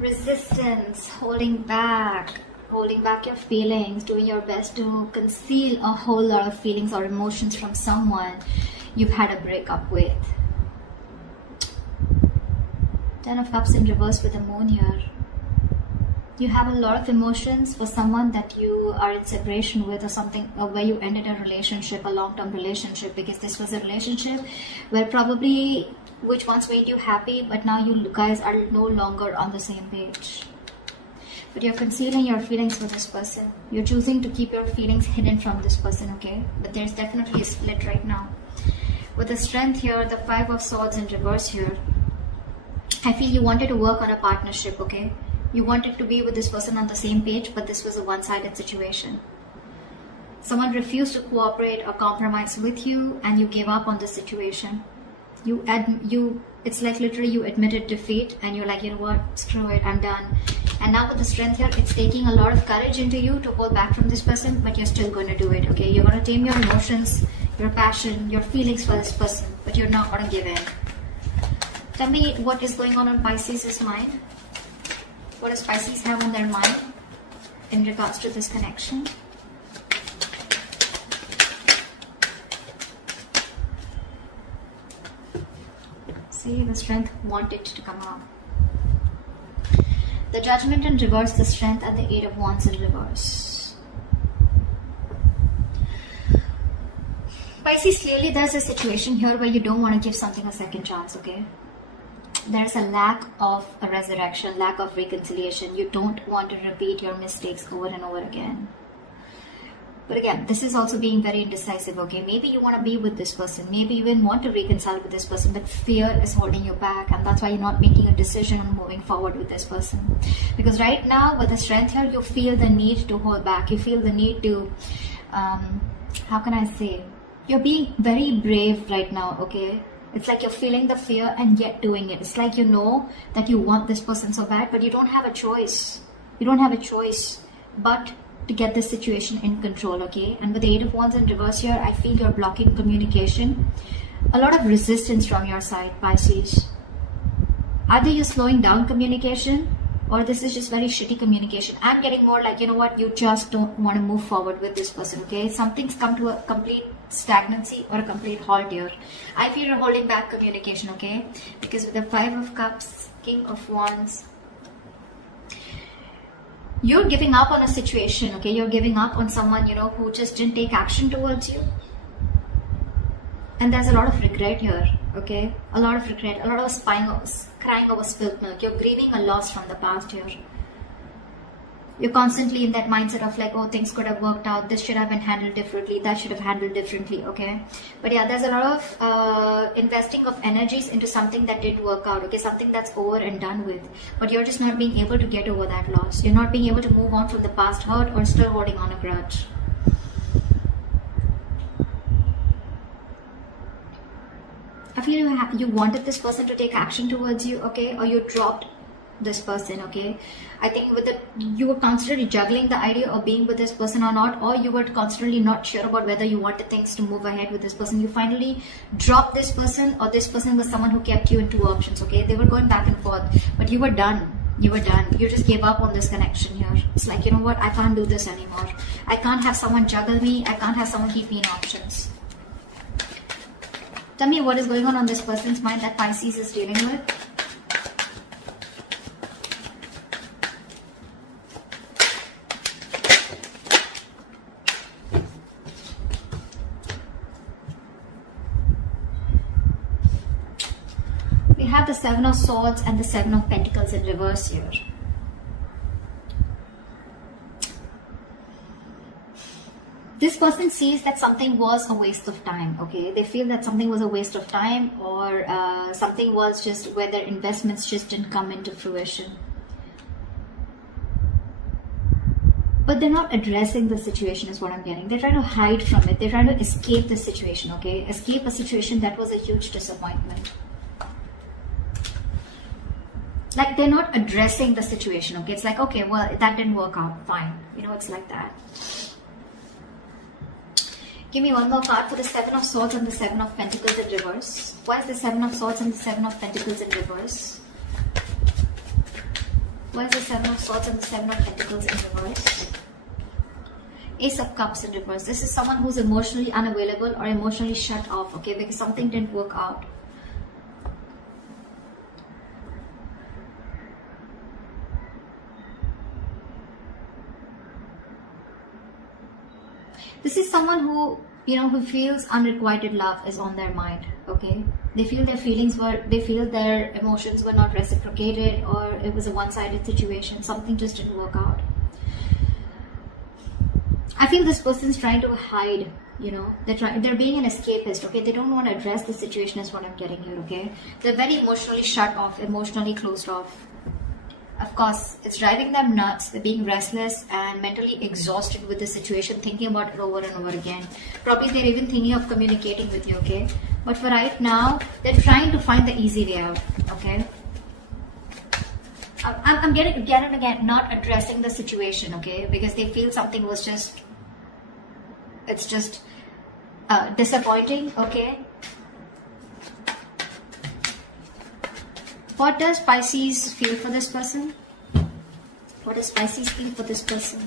Resistance, holding back your feelings, doing your best to conceal a whole lot of feelings or emotions from someone you've had a breakup with. Ten of Cups in reverse with the Moon here. You have a lot of emotions for someone that you are in separation with, or something, or where you ended a relationship, a long-term relationship, because this was a relationship where probably which once made you happy, but now you guys are no longer on the same page. But you're concealing your feelings for this person. You're choosing to keep your feelings hidden from this person, okay? But there's definitely a split right now. With the Strength here, the Five of Swords in reverse here, I feel you wanted to work on a partnership, okay? You wanted to be with this person on the same page, but this was a one-sided situation. Someone refused to cooperate or compromise with you, and you gave up on the situation. It's like literally you admitted defeat, and you're like, you know what, screw it, I'm done. And now with the Strength here, it's taking a lot of courage into you to hold back from this person, but you're still going to do it, okay? You're going to tame your emotions, your passion, your feelings for this person, but you're not going to give in. Tell me what is going on Pisces' mind. What does Pisces have on their mind in regards to this connection? See, the Strength wanted to come out. The Judgment in reverse, the Strength, and the Eight of Wands in reverse. Pisces, clearly there's a situation here where you don't want to give something a second chance, okay? There's a lack of a resurrection, lack of reconciliation. You don't want to repeat your mistakes over and over again. But again, this is also being very indecisive, okay? Maybe you want to be with this person. Maybe you even want to reconcile with this person, but fear is holding you back, and that's why you're not making a decision on moving forward with this person. Because right now, with the Strength here, you feel the need to hold back. You feel the need to, how can I say? You're being very brave right now, okay? It's like you're feeling the fear and yet doing it. It's like you know that you want this person so bad, but you don't have a choice. You don't have a choice but to get this situation in control, okay? And with the Eight of Wands in reverse here, I feel you're blocking communication. A lot of resistance from your side, Pisces. Either you're slowing down communication, or this is just very shitty communication. I'm getting more like, you know what, you just don't want to move forward with this person, okay? Something's come to a complete stagnancy or a complete halt here. I feel you're holding back communication, okay? Because with the Five of Cups, King of Wands, you're giving up on a situation, okay? You're giving up on someone, you know, who just didn't take action towards you. And there's a lot of regret here, okay? A lot of regret, a lot of crying over spilled milk. You're grieving a loss from the past here. You're constantly in that mindset of like, oh, things could have worked out. This should have been handled differently. That should have handled differently, okay? But yeah, there's a lot of investing of energies into something that didn't work out, okay? Something that's over and done with. But you're just not being able to get over that loss. You're not being able to move on from the past hurt, or still holding on a grudge. I feel you wanted this person to take action towards you, okay? Or you dropped this person, okay? I think you were constantly juggling the idea of being with this person or not, or you were constantly not sure about whether you wanted things to move ahead with this person. You finally dropped this person, or this person was someone who kept you in two options, okay? They were going back and forth, but you were done. You were done. You just gave up on this connection here. It's like, you know what, I can't do this anymore. I can't have someone juggle me. I can't have someone keep me in options. Tell me what is going on this person's mind that Pisces is dealing with. We have the Seven of Swords and the Seven of Pentacles in reverse here. This person sees that something was a waste of time, okay? They feel that something was a waste of time, or something was just where their investments just didn't come into fruition. But they're not addressing the situation is what I'm getting. They're trying to hide from it. They're trying to escape the situation, okay? Escape a situation that was a huge disappointment. Like they're not addressing the situation, okay? It's like, okay, well, that didn't work out, fine. You know, it's like that. Give me one more card for the Seven of Swords and the Seven of Pentacles in reverse. Why is the Seven of Swords and the Seven of Pentacles in reverse? What is the Seven of Swords and the Seven of Pentacles in reverse? Ace of Cups in reverse. This is someone who's emotionally unavailable or emotionally shut off, okay, because something didn't work out. This is someone who, who feels unrequited love is on their mind, okay? They feel they feel their emotions were not reciprocated, or it was a one-sided situation. Something just didn't work out. I feel this person's trying to hide, they're being an escapist, okay? They don't want to address the situation is what I'm getting here, okay? They're very emotionally shut off, emotionally closed off. Of course, it's driving them nuts. They're being restless and mentally exhausted with the situation, thinking about it over and over again. Probably they're even thinking of communicating with you, okay? But for right now, they're trying to find the easy way out, okay? I'm getting again and again not addressing the situation, okay? Because they feel something was just, it's just disappointing, okay? What does Pisces feel for this person? What does Pisces feel for this person?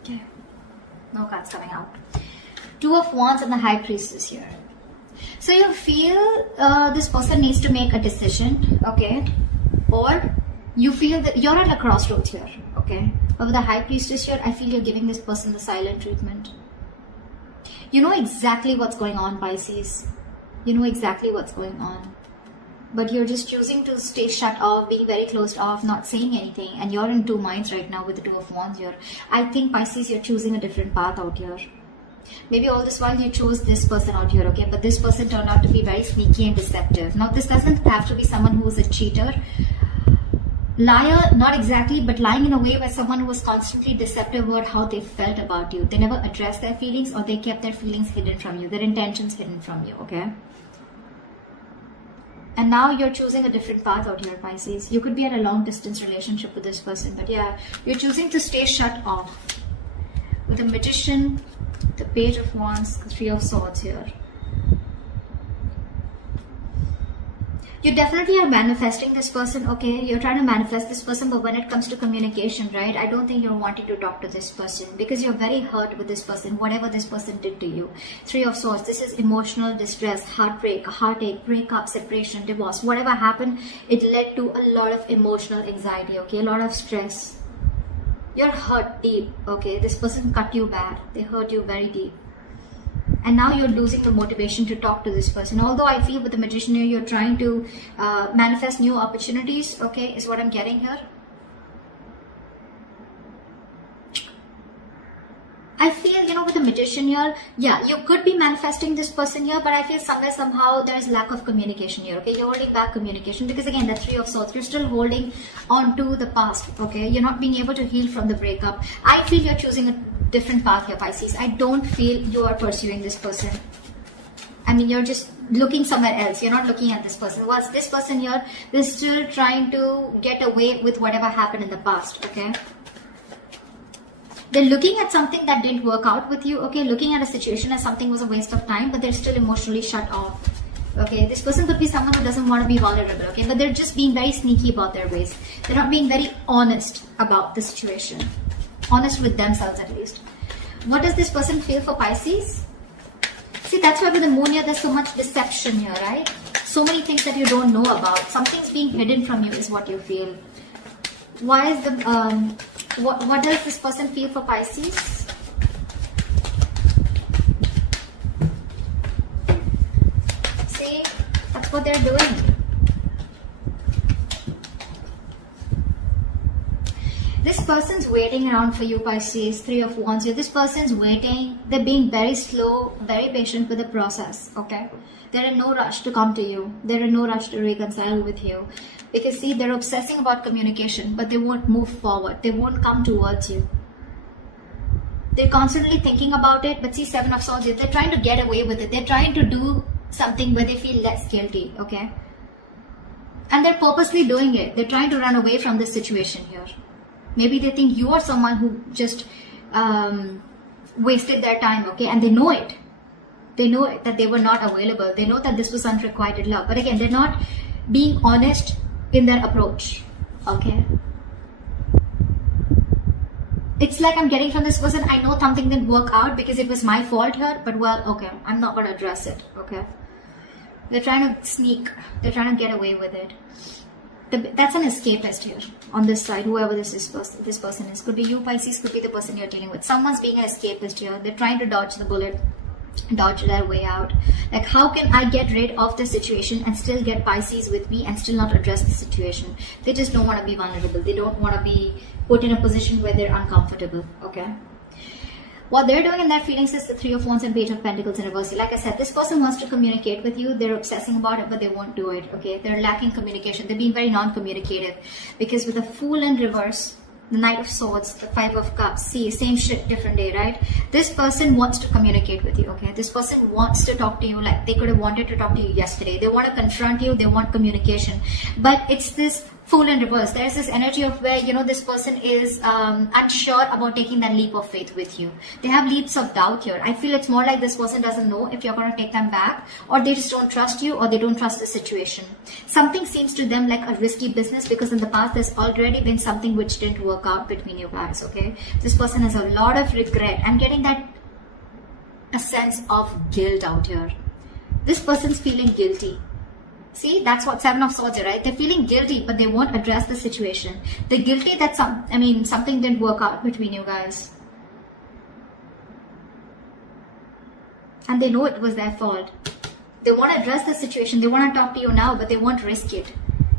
Okay. No cards coming out. Two of Wands and the High Priestess here. So you feel this person needs to make a decision, okay? Or you feel that you're at a crossroads here, okay? But with the High Priestess here, I feel you're giving this person the silent treatment. You know exactly what's going on, Pisces. You know exactly what's going on. But you're just choosing to stay shut off, being very closed off, not saying anything. And you're in two minds right now with the Two of Wands here. I think, Pisces, you're choosing a different path out here. Maybe all this while you chose this person out here, okay? But this person turned out to be very sneaky and deceptive. Now, this doesn't have to be someone who is a cheater. Liar, not exactly, but lying in a way where someone who was constantly deceptive about how they felt about you. They never addressed their feelings, or they kept their feelings hidden from you, their intentions hidden from you, okay? And now you're choosing a different path out here, Pisces. You could be in a long distance relationship with this person, but yeah, you're choosing to stay shut off. With the Magician, the Page of Wands, the Three of Swords here. You definitely are manifesting this person, okay? You're trying to manifest this person, but when it comes to communication, right? I don't think you're wanting to talk to this person because you're very hurt with this person, whatever this person did to you. Three of Swords, this is emotional distress, heartbreak, heartache, breakup, separation, divorce. Whatever happened, it led to a lot of emotional anxiety, okay? A lot of stress. You're hurt deep, okay? This person cut you bad. They hurt you very deep. And now you're losing the motivation to talk to this person. Although I feel with the Magician here, you're trying to manifest new opportunities, okay, is what I'm getting here. I feel, with the Magician here, yeah, you could be manifesting this person here, but I feel somewhere, somehow, there's lack of communication here, okay? You're holding back communication because, again, the Three of Swords, you're still holding on to the past, okay? You're not being able to heal from the breakup. I feel you're choosing a different path here, Pisces. I don't feel you are pursuing this person. I mean, you're just looking somewhere else. You're not looking at this person. What's this person here? They're still trying to get away with whatever happened in the past, okay? They're looking at something that didn't work out with you, okay? Looking at a situation as something was a waste of time, but they're still emotionally shut off, okay? This person could be someone who doesn't want to be vulnerable, okay? But they're just being very sneaky about their ways. They're not being very honest about the situation. Honest with themselves, at least. What does this person feel for Pisces? See, that's why with the Moon here, there's so much deception here, right? So many things that you don't know about. Something's being hidden from you is what you feel. Why is the... What does this person feel for Pisces? See, that's what they're doing. This person's waiting around for you, Pisces. Three of Wands here. This person's waiting. They're being very slow, very patient with the process, okay? They're in no rush to come to you. They're in no rush to reconcile with you. Because, see, they're obsessing about communication, but they won't move forward. They won't come towards you. They're constantly thinking about it, but see, Seven of Swords, they're trying to get away with it. They're trying to do something where they feel less guilty, okay? And they're purposely doing it. They're trying to run away from this situation here. Maybe they think you are someone who just wasted their time, okay? And they know it. They know it, that they were not available. They know that this was unrequited love. But again, they're not being honest in their approach, okay? It's like I'm getting from this person, I know something didn't work out because it was my fault here, but well, okay, I'm not going to address it, okay? They're trying to sneak. They're trying to get away with it. That's an escapist here on this side, whoever this person is. Could be you, Pisces, could be the person you're dealing with. Someone's being an escapist here. They're trying to dodge the bullet, dodge their way out. Like, how can I get rid of the situation and still get Pisces with me and still not address the situation? They just don't want to be vulnerable. They don't want to be put in a position where they're uncomfortable, okay? What they're doing in their feelings is the Three of Wands and Page of Pentacles in reverse. Like I said, this person wants to communicate with you. They're obsessing about it, but they won't do it, okay? They're lacking communication. They're being very non-communicative. Because with the Fool in reverse, the Knight of Swords, the Five of Cups, see, same shit, different day, right? This person wants to communicate with you, okay? This person wants to talk to you like they could have wanted to talk to you yesterday. They want to confront you. They want communication. But it's this Fool in reverse. There's this energy of where, you know, this person is unsure about taking that leap of faith with you. They have leaps of doubt here. I feel it's more like this person doesn't know if you're going to take them back, or they just don't trust you, or they don't trust the situation. Something seems to them like a risky business because in the past there's already been something which didn't work out between you guys, okay? This person has a lot of regret. I'm getting that a sense of guilt out here. This person's feeling guilty. See, that's what Seven of Swords is, right? They're feeling guilty, but they won't address the situation. They're guilty that something didn't work out between you guys. And they know it was their fault. They want to address the situation. They want to talk to you now, but they won't risk it.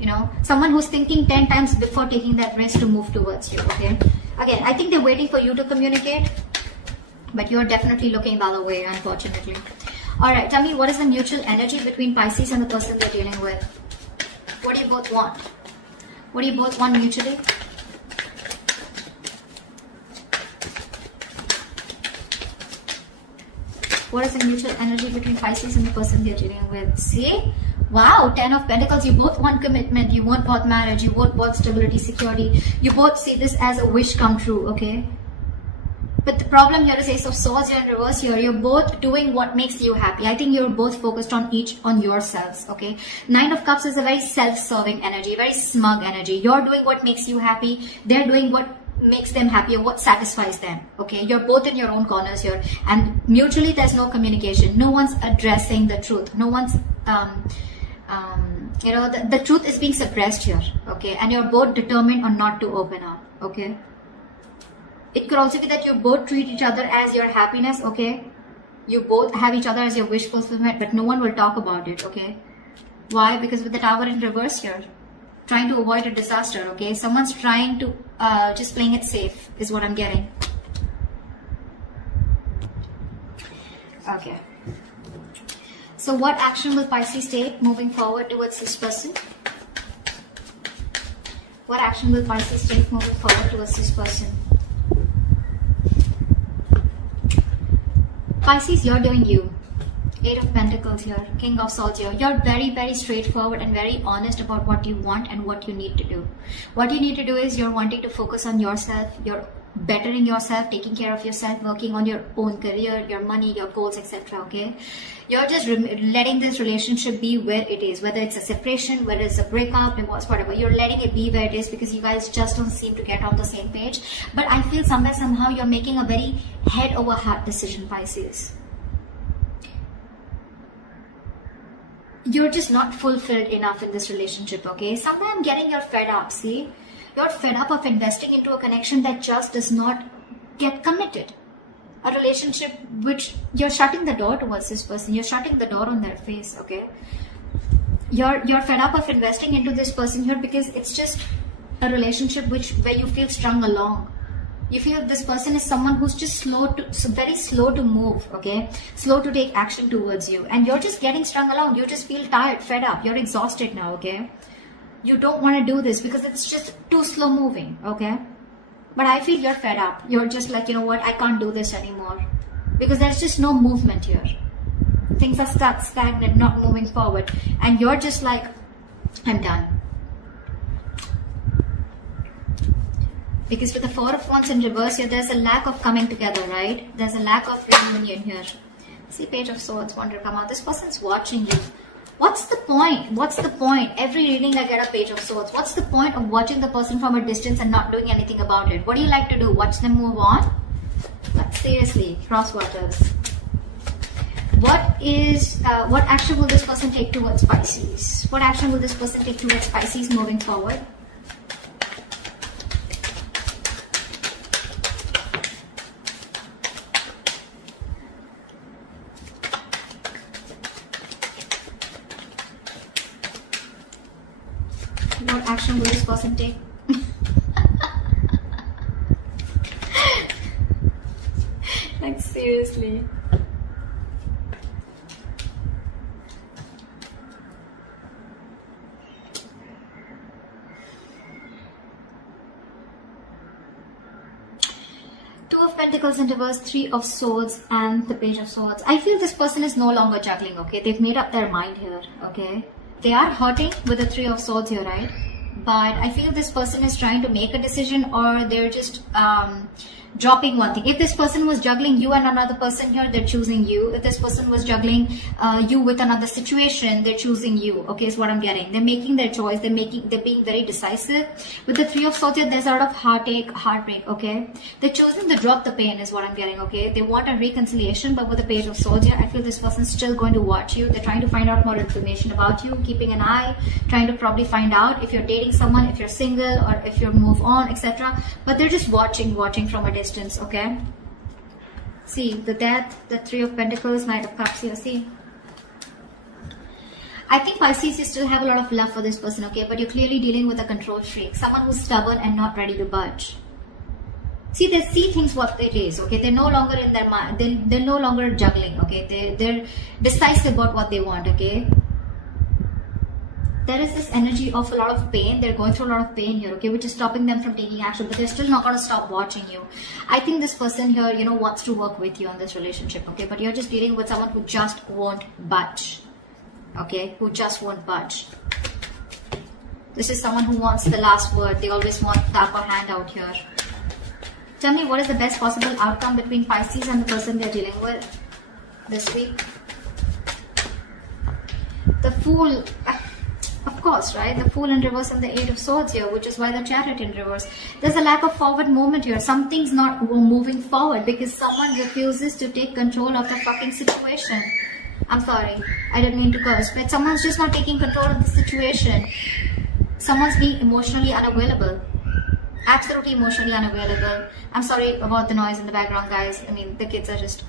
You know, someone who's thinking 10 times before taking that risk to move towards you, okay? Again, I think they're waiting for you to communicate, but you're definitely looking the other way, unfortunately. Alright, tell me, what is the mutual energy between Pisces and the person they're dealing with? What do you both want? What do you both want mutually? What is the mutual energy between Pisces and the person they're dealing with? See? Wow, 10 of Pentacles. You both want commitment. You both want marriage. You both want stability, security. You both see this as a wish come true, okay? But the problem here is Ace of Swords here in reverse here. You're both doing what makes you happy. I think you're both focused on yourselves, okay? Nine of Cups is a very self-serving energy, very smug energy. You're doing what makes you happy. They're doing what makes them happy or what satisfies them, okay? You're both in your own corners here. And mutually, there's no communication. No one's addressing the truth. No one's, you know, the truth is being suppressed here, okay? And you're both determined on not to open up, okay? It could also be that you both treat each other as your happiness, okay? You both have each other as your wish fulfillment, but no one will talk about it, okay? Why? Because with the Tower in reverse here, trying to avoid a disaster, okay? Someone's trying to, just playing it safe is what I'm getting. Okay. So what action will Pisces take moving forward towards this person? What action will Pisces take moving forward towards this person? Pisces, you're doing you. Eight of Pentacles here, King of Swords here. You're very, very straightforward and very honest about what you want and what you need to do. What you need to do is you're wanting to focus on yourself. You're bettering yourself, taking care of yourself, working on your own career, your money, your goals, etc. Okay? You're just letting this relationship be where it is, whether it's a separation, whether it's a breakup, divorce, whatever. You're letting it be where it is because you guys just don't seem to get on the same page. But I feel somewhere, somehow, you're making a very head over heart decision, Pisces. You're just not fulfilled enough in this relationship, okay? Somewhere I'm getting you're fed up, see? You're fed up of investing into a connection that just does not get committed. A relationship which you're shutting the door towards this person. You're shutting the door on their face, okay? You're fed up of investing into this person here because it's just a relationship where you feel strung along. You feel this person is someone who's just very slow to move, okay? Slow to take action towards you. And you're just getting strung along. You just feel tired, fed up. You're exhausted now, okay? You don't want to do this because it's just too slow moving, okay? But I feel you're fed up. You're just like, you know what? I can't do this anymore. Because there's just no movement here. Things are stuck, stagnant, not moving forward. And you're just like, I'm done. Because with the Four of Wands in reverse here, there's a lack of coming together, right? There's a lack of reunion here. See, Page of Swords want to come out. This person's watching you. What's the point? What's the point? Every reading I get a Page of Swords. What's the point of watching the person from a distance and not doing anything about it? What do you like to do? Watch them move on? But seriously, cross waters. What action will this person take towards Pisces? What action will this person take towards Pisces moving forward? What action will this person take? Like, seriously. Two of Pentacles in reverse, Three of Swords, and the Page of Swords. I feel this person is no longer juggling, okay? They've made up their mind here, okay? They are hurting with the Three of Swords here, right? But I feel this person is trying to make a decision, or they're just dropping one thing. If this person was juggling you and another person here, they're choosing you. If this person was juggling you with another situation, they're choosing you. Okay, is what I'm getting. They're making their choice. They're being very decisive. With the Three of Swords here, there's a lot of heartache, heartbreak. Okay, they're choosing to drop the pain, is what I'm getting. Okay, they want a reconciliation, but with the Page of Swords here, I feel this person's still going to watch you. They're trying to find out more information about you, keeping an eye, trying to probably find out if you're dating someone, if you're single, or if you move on, etc. But they're just watching from a distance. Okay, see the Death, the Three of Pentacles, Knight of Cups here. See, I think Pisces, you still have a lot of love for this person, okay, but you're clearly dealing with a control freak, someone who's stubborn and not ready to budge. See, they see things what it is, okay? They're no longer in their mind, they're no longer juggling, okay? They're decisive about what they want, okay? There is this energy of a lot of pain. They're going through a lot of pain here, okay, which is stopping them from taking action, but they're still not going to stop watching you. I think this person here, you know, wants to work with you on this relationship, okay, but you're just dealing with someone who just won't budge, okay, who just won't budge. This is someone who wants the last word. They always want the upper hand out here. Tell me, what is the best possible outcome between Pisces and the person they're dealing with this week? The Fool. Of course, right? The Fool in reverse and the Eight of Swords here, which is why the Chariot in reverse. There's a lack of forward movement here. Something's not moving forward because someone refuses to take control of the fucking situation. I'm sorry, I didn't mean to curse, but someone's just not taking control of the situation. Someone's being emotionally unavailable. Absolutely emotionally unavailable. I'm sorry about the noise in the background, guys. I mean, the kids are just...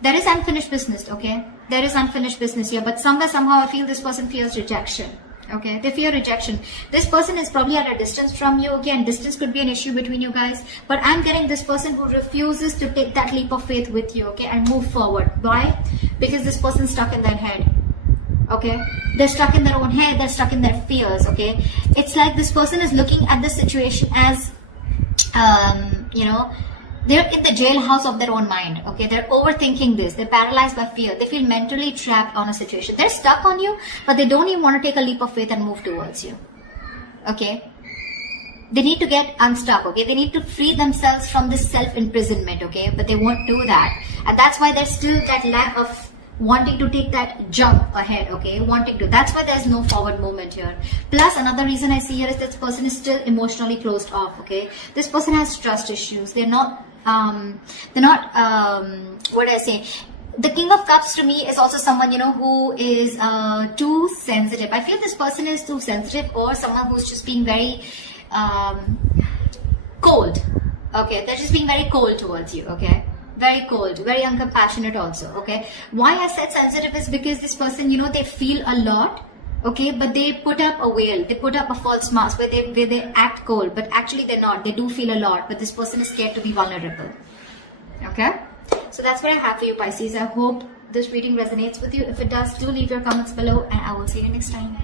There is unfinished business, okay? There is unfinished business here, but somehow I feel this person fears rejection. Okay, they fear rejection. This person is probably at a distance from you. Again, distance could be an issue between you guys, but I'm getting this person who refuses to take that leap of faith with you, okay, and move forward. Why? Because this person's stuck in their head. Okay, they're stuck in their own head. They're stuck in their fears. Okay, it's like this person is looking at the situation as, you know, they're in the jailhouse of their own mind, okay? They're overthinking this. They're paralyzed by fear. They feel mentally trapped on a situation. They're stuck on you, but they don't even want to take a leap of faith and move towards you, okay? They need to get unstuck, okay? They need to free themselves from this self-imprisonment, okay? But they won't do that. And that's why there's still that lack of wanting to take that jump ahead, okay? Wanting to. That's why there's no forward movement here. Plus, another reason I see here is this person is still emotionally closed off, okay? This person has trust issues. They're not, what do I say? The King of Cups to me is also someone, you know, who is too sensitive. I feel this person is too sensitive, or someone who's just being very cold, okay? They're just being very cold towards you, okay? Very cold, very uncompassionate also, okay? Why I said sensitive is because this person, you know, they feel a lot, okay, but they put up a veil, they put up a false mask where they act cold, but actually they're not. They do feel a lot, but this person is scared to be vulnerable, okay? So that's what I have for you, Pisces. I hope this reading resonates with you. If it does, do leave your comments below, and I will see you next time.